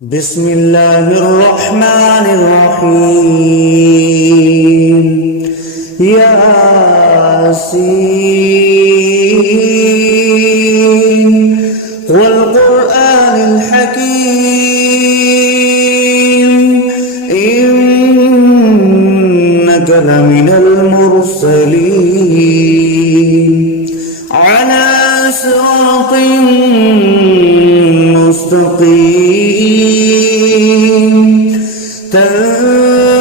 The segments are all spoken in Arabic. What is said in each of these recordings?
بسم الله الرحمن الرحيم. ياسين والقرآن الحكيم إنك لمن المرسلين على صراط مستقيم تنزيل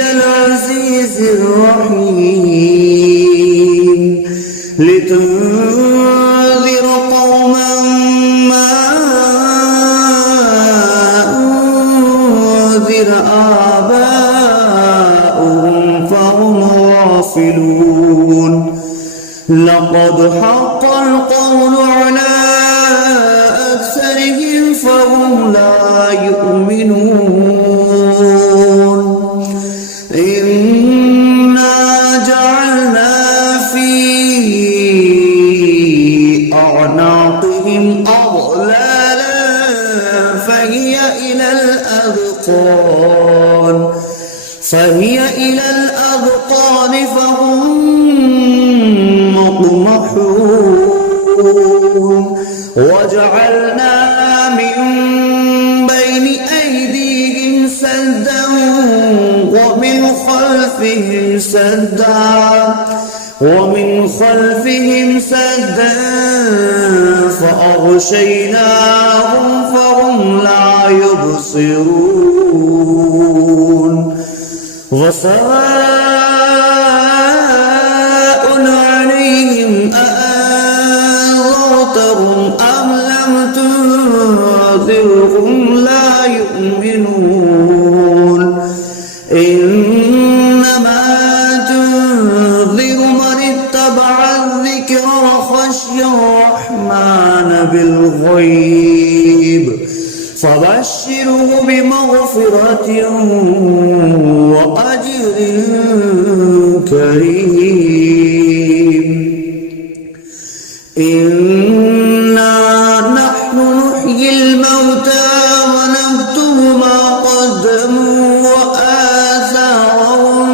العزيز الرحيم لتنذر قوما ما أنذر آباؤهم فهم غافلون. لقد حق القول على أكثرهم فهم لا يؤمنون. إنا جعلنا في أعناقهم أغلالا فهي إلى الأذقان فهم مقمحون. وجعلنا من بين أيديهم سدا ومن خلفهم سدا فأغشيناهم فهم لا يبصرون. وسواء عليهم أأنذرتهم أم لم تنذرهم لا يؤمنون. إنما تنذر من اتبع الذكر وخشي الرحمن بالغيب فبشره بمغفرة وأجر كريم. إنا نحن نحيي الموتى ونكتب ما قدموا وآثارهم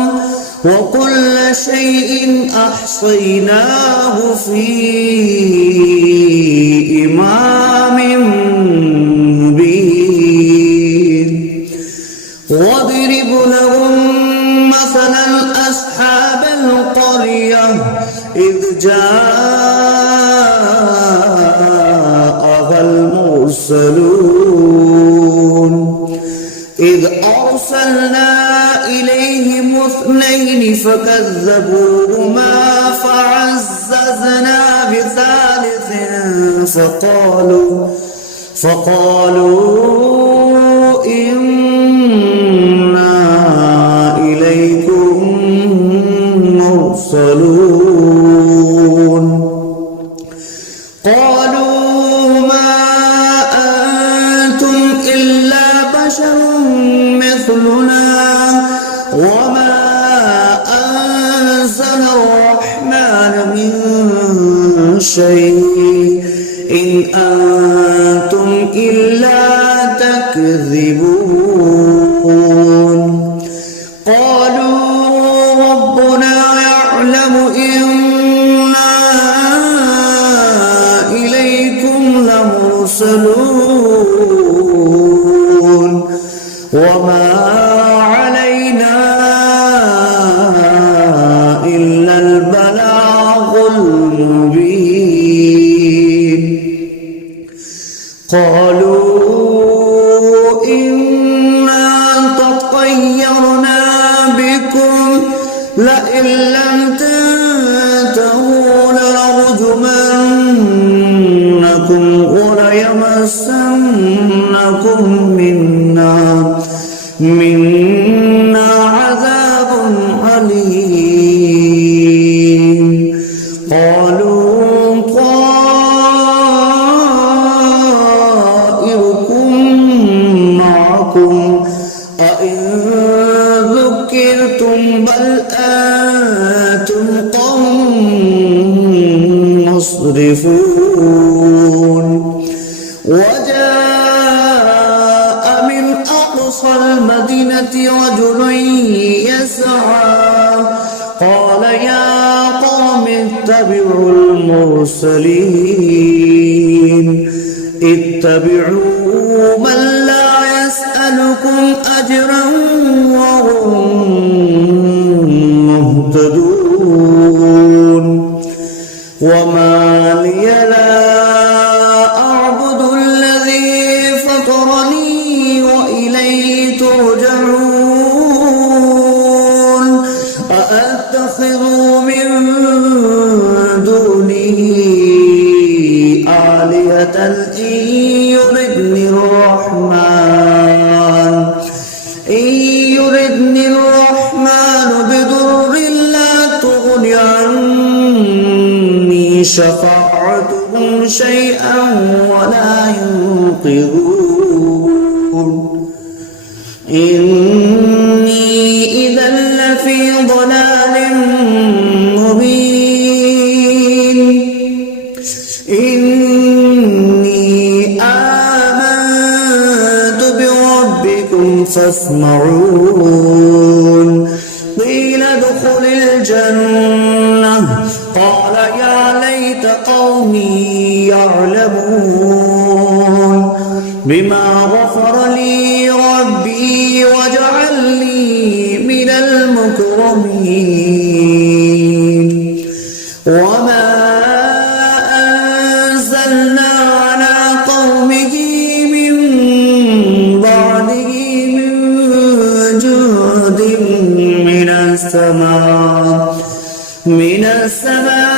وكل شيء أحصيناه في إمام مبين. واضرب لهم مثلا أصحاب القرية إذ جاءها المرسلون إذ أرسلنا إليهم اثنين فكذبوهما فعززنا بثالث فقالوا إنا إليكم مرسلون. قالوا ما أنتم إلا بشر مثلنا وما أنزل الرحمن من شيء إن أنتم إلا تكذبون. قالوا ربنا يعلم إنا إليكم لمرسلون وما علينا إلا البلاغ المبين. قالوا إنا تطيرنا بكم لئن لم تنتهوا لنرجمنكم وليمسنكم منا عذاب أليم. قالوا طائركم معكم أئن ذكرتم بل أنتم قوم مسرفون. وجاء أقصى المدينة رجل يسعى قال يا قوم اتبعوا المرسلين اتبعوا من لا يسألكم أجرا وهم مهتدون وما لي لا أعبد الذي فطرني وإليه ترجعون أأتخذ من دونه آلهة إن يردني الرحمن بضر لا تغن عني شفاعتهم شيئا ولا ينقذون إني إذا لفي ضلال مبين إني آمنت بربكم فاسمعون قيل ادخل الجنة قال يا ليت قومي يعلمون بما غفر لي ربي وجعلني من المكرمين وما أنزلنا على قومه من بعده من جند من السماء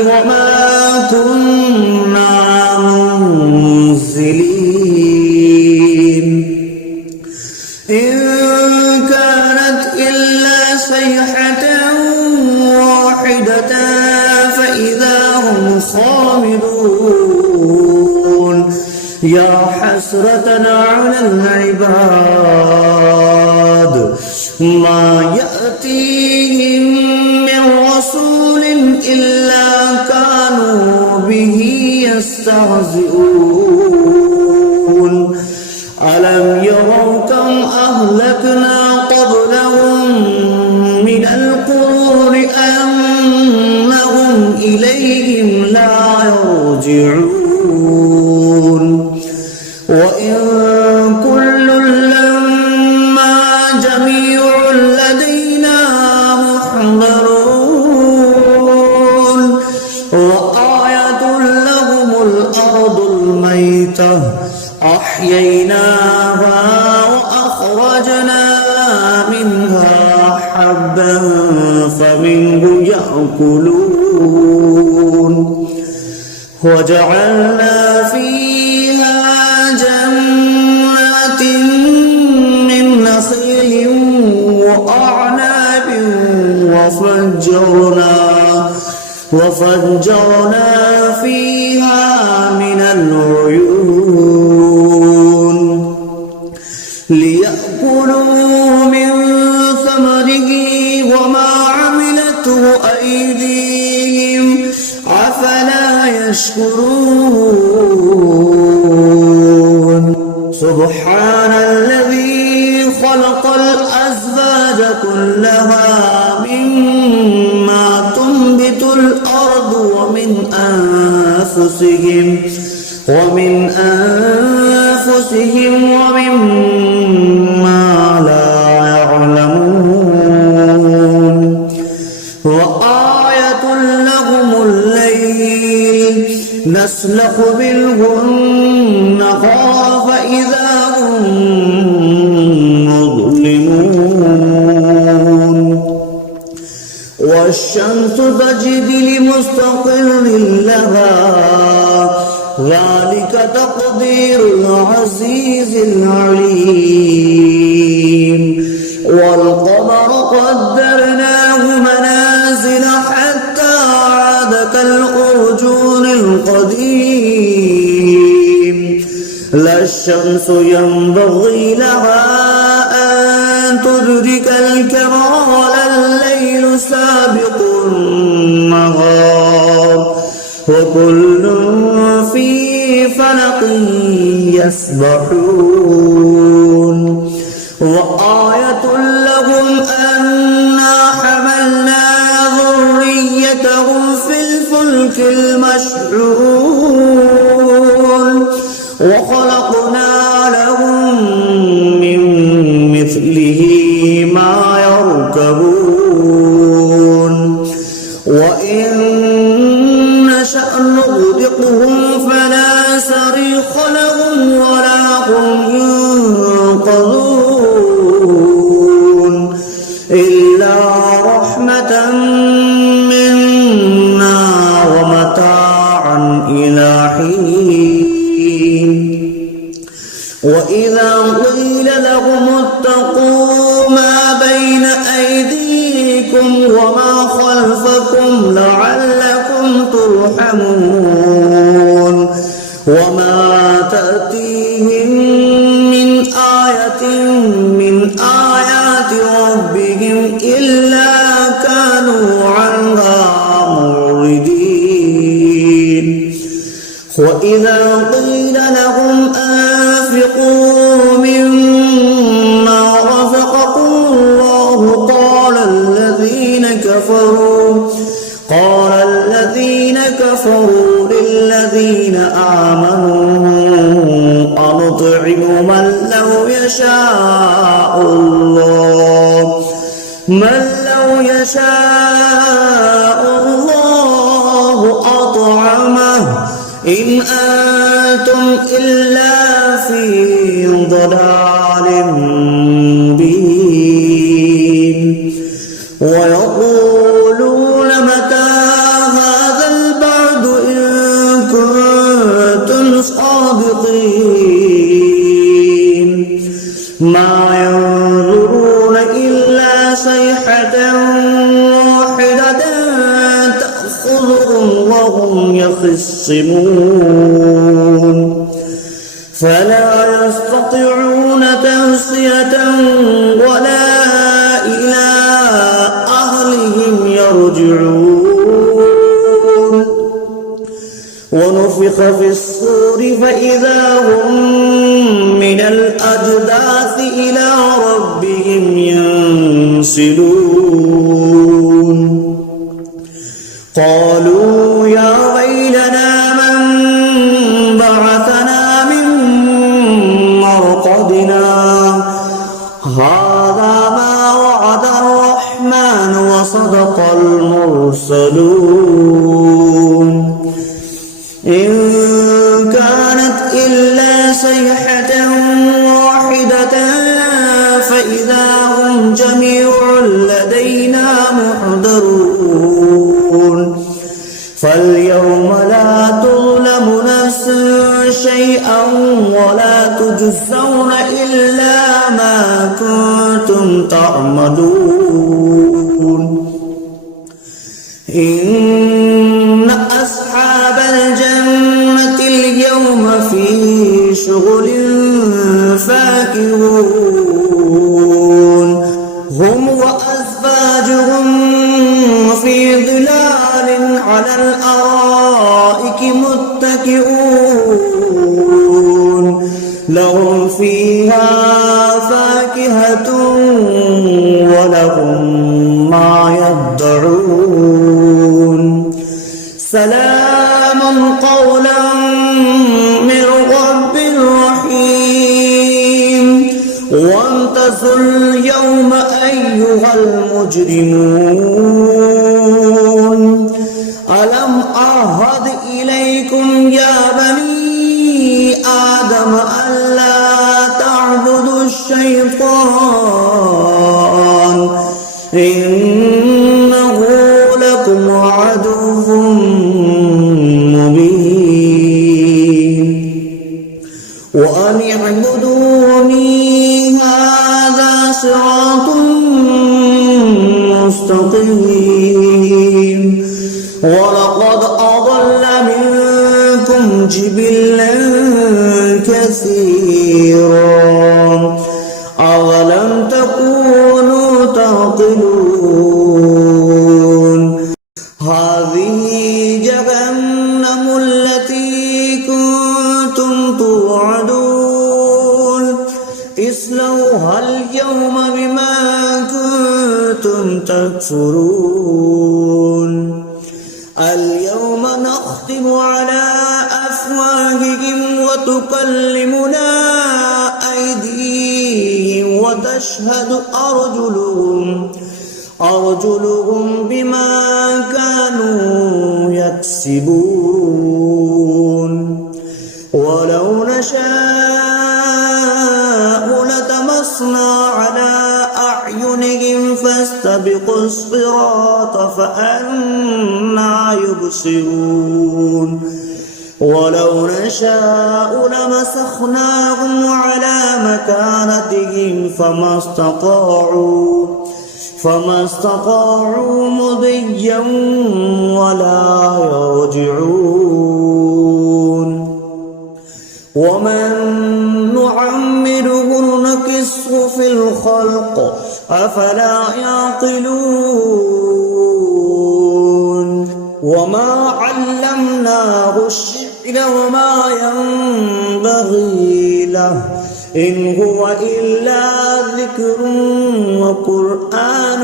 وما كنا منزلين إن كانت إلا صيحة واحدة فإذا هم خامدون يا حسرة على العباد ما يأتيهم من رسول إلا كانوا به يستهزئون ألم يروا كم أهلكنا قبلهم من القرون أنهم إليهم لا يرجعون وإن كل لما جميع لدينا محضرون وآية لهم الأرض الميتة أحييناها وأخرجنا منها حبا فمنه يأكلون وجعلنا فيها جنات من نخيل وأعناب وفجرنا فيها من العيون ليأكلوا من ثمره وما عملته أيديهم أفلا يشكرون سبحان الذي خلق الأزواج كلها مما تنبت الأرض ومن أنفسهم ومما لا يعلمون وآية لهم الليل نسلخ منه النهار فإذا هم مظلمون والشمس تجري لمستقر لها ذلك تقدير العزيز العليم والقمر قدرناه منازل حتى عاد كالأرجون القديم لا الشمس ينبغي لها أن تدرك الكمال الليل سابق النهار وكل في فلق يسبحون وخلقنا لهم من مثله ما يركبون وإن نشأ نغرقهم فلا صريخ لهم ولا هم ينقذون إلا رحمة منا ومتاعا إلى حين وإذا قيل لهم اتقوا ما بين أيديكم وما خلفكم لعلكم ترحمون وما تأتيهم من آية من آيات ربهم إلا كانوا عنها معرضين وإذا قيل لهم أنفقوا مما رزقكم الله قال الذين كفروا للذين آمنوا أنطعم من لو يشاء الله أطعمه إن أنتم إلا في ضلال مبين ويقولون متى هذا البعد إن كنتم صادقين ما ينظرون إلا صيحة واحدة تأخذهم وهم يخصمون فلا يستطيعون توصية ولا إلى أهلهم يرجعون ونفخ في الصور فإذا هم من الأجداث إلى ربهم ينسلون قالوا يا ويلنا من بعثنا من مرقدنا هذا ما وعد الرحمن وصدق المرسلون إن كانت إلا صيحة واحدة فإذا هم جميع لدينا محضرون فاليوم لا تظلم نفس شيئا ولا تجزون إلا ما كنتم تعملون إن أصحاب الجنة اليوم في شغل فاكهون هم وأزواجهم في ظلال على الأرائك متكئون لهم فيها فاكهة ولهم ما يدعون سلام قولا من رب رحيم وامتازوا اليوم أيها المجرمون ألم أعهد إليكم يا بني آدم ألا تعبدوا الشيطان إنه لكم عدو مبين وأن اعبدوني هذا صراط مستقيم ولقد أضل منكم جبلا كثيرا أولم تكونوا تعقلون هذه جهنم التي كنتم توعدون اصلوها اليوم بما كنتم تكفرون اليوم نختم على أفواههم تكلمنا أيديهم وتشهد أرجلهم بما كانوا يكسبون ولو نشاء لطمسنا على أعينهم فاستبقوا الصراط فأنى يبصرون ولو نشاء لمسخناهم على مكانتهم فما استطاعوا مضيا ولا يرجعون ومن نعمره نكسه في الخلق أفلا يعقلون وما علمناه الشعر وما ينبغي له إن هو إلا ذكر وقرآن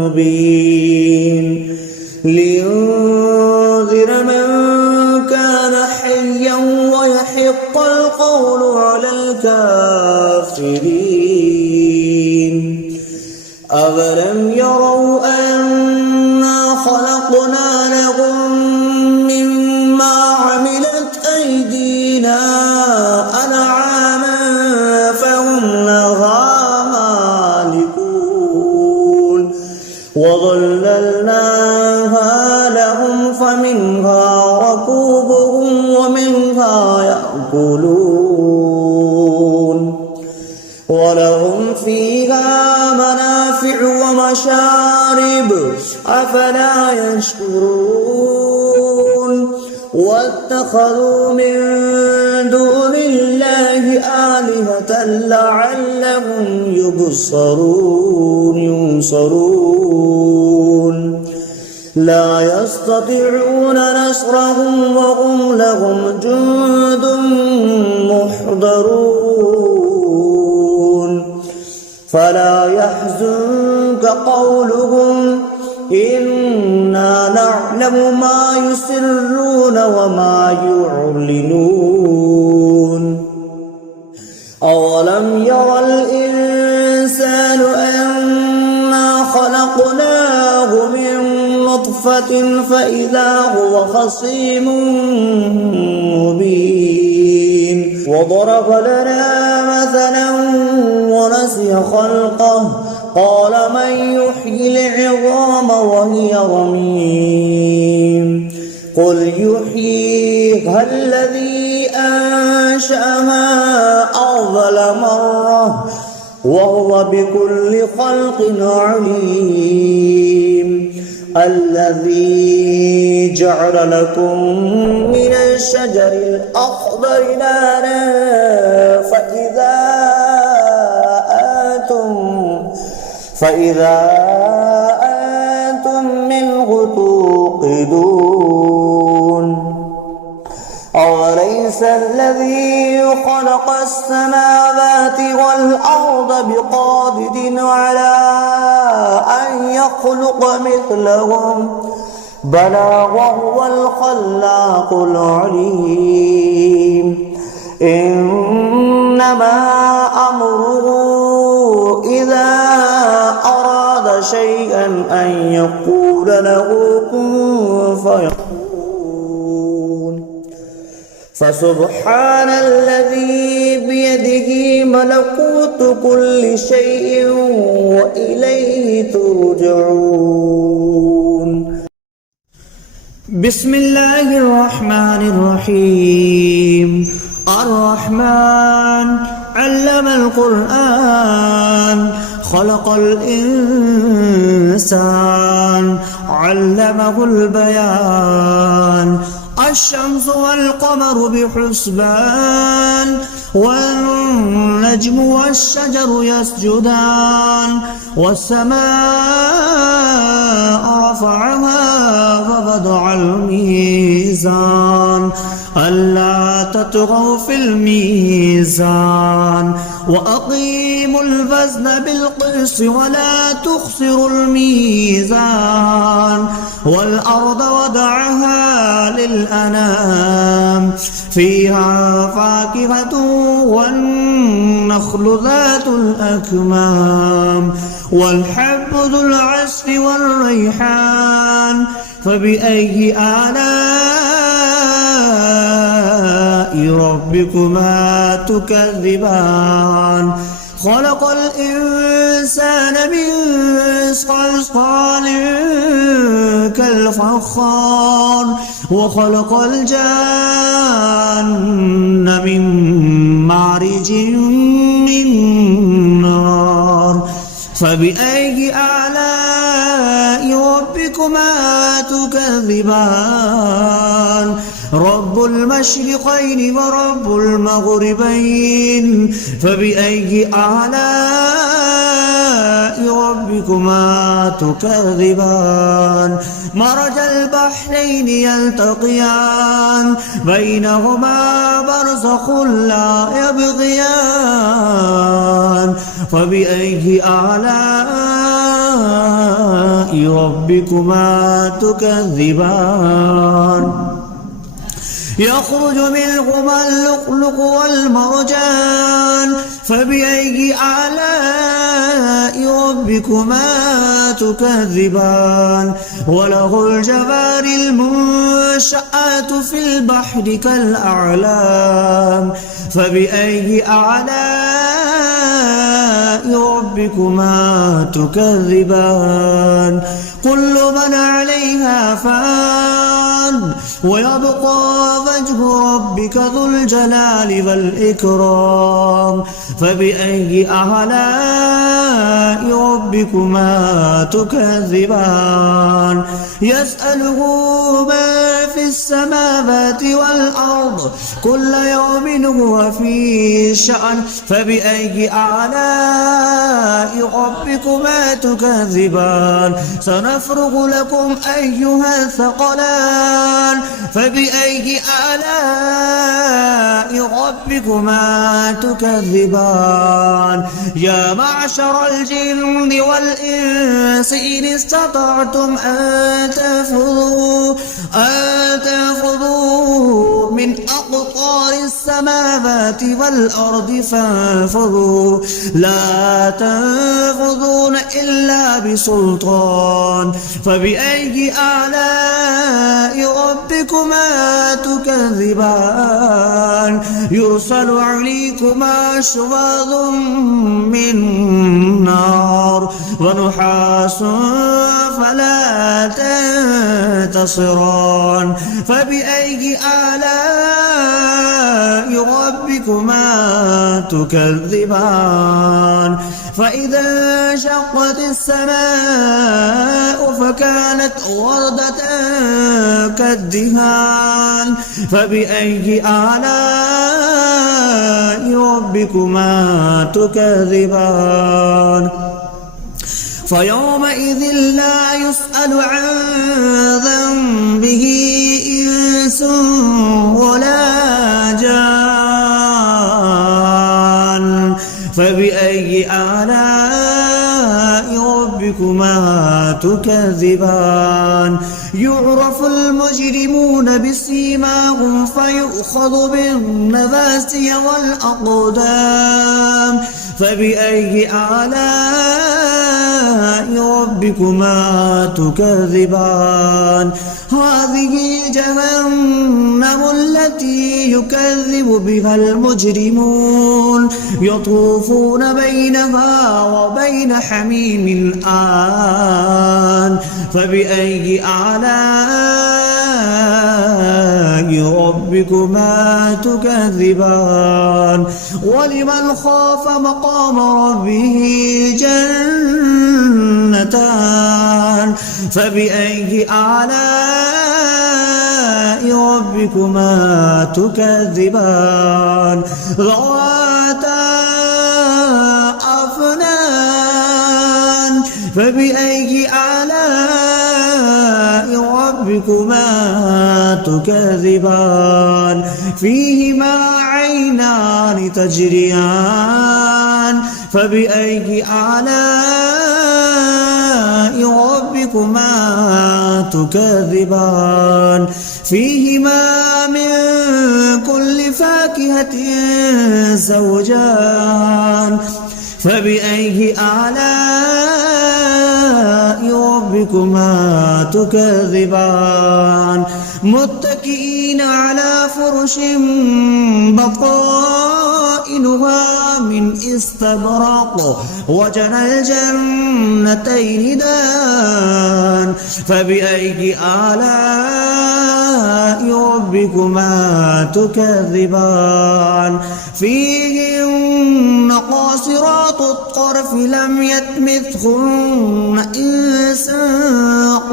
مبين لينذر من كان حيا ويحق القول على الكافرين أولم يروا أنا خلقنا لهم مما عملت أيدينا أنعاما فهم لها مالكون وظللناها لهم فمنها ركوبهم ومنها يأكلون ولهم فيها منافع ومشارب أفلا يشكرون واتخذوا من دون الله آلهة لعلهم ينصرون لا يستطيعون نصرهم وهم لهم جند محضرون فلا يحزنك قولهم إنا نعلم ما يسرون وما يعلنون أولم ير الإنسان أنا خلقناه من نطفة فإذا هو خصيم مبين وضرب لنا مثلا ونسي خلقه قال من يحيي العظام وهي رميم قل يحييها الذي أنشأها أول مرة وهو بكل خلق عليم الذي جعل لكم من الشجر الأخضر نارا فإذا أنتم منه توقدون أوليس الذي خلق السماوات والأرض بقادر على أن يخلق مثلهم بلى وهو الخلاق العليم إنما أمره إذا أراد شيئا أن يقول له كن فيكون فسبحان الذي بيده ملكوت كل شيء وإليه ترجعون بسم الله الرحمن الرحيم الرحمن علم القرآن خلق الإنسان علمه البيان الشمس والقمر بحسبان والنجم والشجر يسجدان والسماء رفعها فوضع الميزان ألا تطغوا في الميزان وأقيموا الوزن بالقسط ولا تخسروا الميزان والأرض وضعها للأنام فيها فاكهة والنخل ذات الأكمام والحب ذو العصف والريحان فبأي آلاء ربكما تكذبان خلق الإنسان من صلصال كالفخار وخلق الجان من مارج من نار فبأي آلاء ربكما تكذبان رب المشرقين ورب المغربين فبأي آلاء ربكما تكذبان مرج البحرين يلتقيان بينهما برزخ لا يبغيان فبأي آلاء ربكما تكذبان يخرج منهما اللؤلؤ والمرجان فبأي آلاء ربكما تكذبان وله الجوار المنشآت في البحر كالأعلام فبأي آلاء ربكما تكذبان كل من عليها فان ويبقى وجه ربك ذو الجلال والإكرام فبأي آلاء ربكما تكذبان يسأله من في السماوات والأرض كل يوم هو في شأن فبأي آلاء ربكما تكذبان سنفرغ لكم أيها الثقلان فبأي آلاء ربكما تكذبان يا معشر الجن والإنس إن استطعتم أن تنفذوا من أقطار السماوات والأرض فانفذوا لا تنفذون إلا بسلطان فبأي آلاء ربكما تكذبان يرسل عليكما شواظ من نار ونحاس فلا تنتصران فبأي آلاء ربكما تكذبان فإذا انشقت السماء فكانت وردة كالدهان فبأي آلاء ربكما تكذبان فيومئذ لا يسأل عن ذنبه إنس ولا جان فبأي آلاء ربكما تكذبان يعرف المجرمون بسيماهم فيؤخذ بالنواسي والأقدام فبأي آلاء ربكما تكذبان هذه جهنم التي يكذب بها المجرمون يطوفون بينها وبين حميم آن فبأي آلاء ربكما تكذبان ولمن خاف مقام ربه جنتان فبأي آلاء ربكما تكذبان ذواتا أفنان فبأي آلاء ربكما تكذبان فيهما عينان تجريان فبأي آلاء ربكما تكذبان فيهما من كل فاكهة زوجان فبأي آلاء ربكما تكذبان متكئين على فرش بطائنها من استبرق وجنى الجنتين دان فبأي آلاء ربكما تكذبان فيهن قاصرات الطرف لم يطمثهن إنس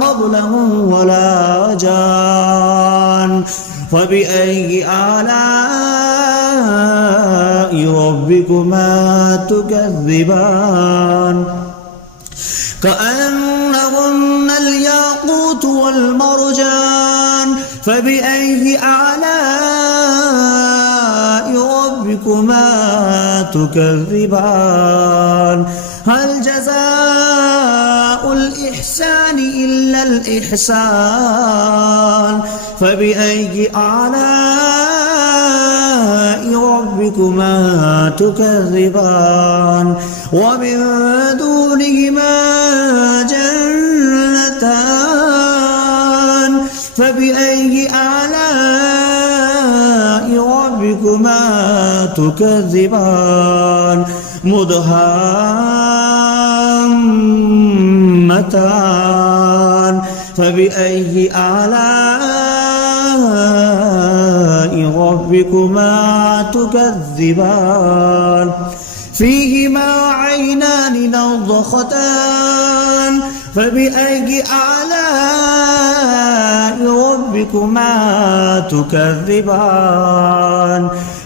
قبلهم ولا جان فبأي آلاء ربكما تكذبان كأنهن الياقوت والمرجان فبأي آلاء ربكما تكذبان هل جزاء الإحسان إلا الإحسان فبأي آلاء ربكما تكذبان ومن دونهما جنتان فبأي آلاء ربكما تكذبان مدهامتان فبأي آلاء ربكما تكذبان فيهما عينان نضختان فبأي آلاء ربكما تكذبان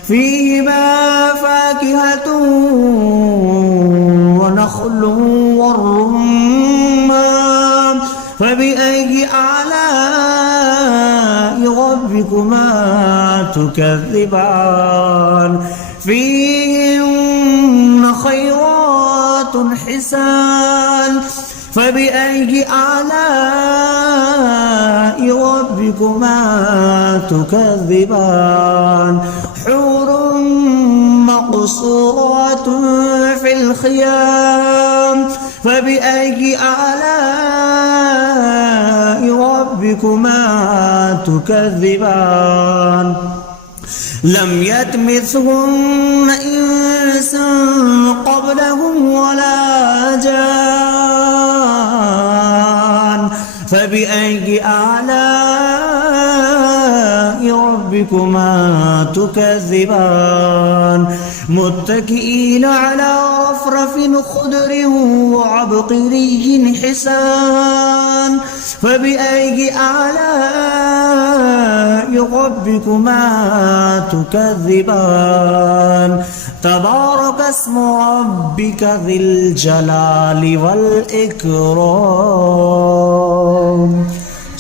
فيهما فاكهة ونخل والرمان فبأي آلاء ربكما تكذبان فيهن خيرات حسان فبأي آلاء ربكما تكذبان حور مقصورات في الخيام فبأي آلاء ربكما تكذبان لم يطمثهن إنس قبلهم ولا جان فبأي آلاء ربكما تكذبان متكئين على رفرف خضر وعبقري حسان فبأي آلاء ربكما تكذبان تبارك اسم ربك ذي الجلال والإكرام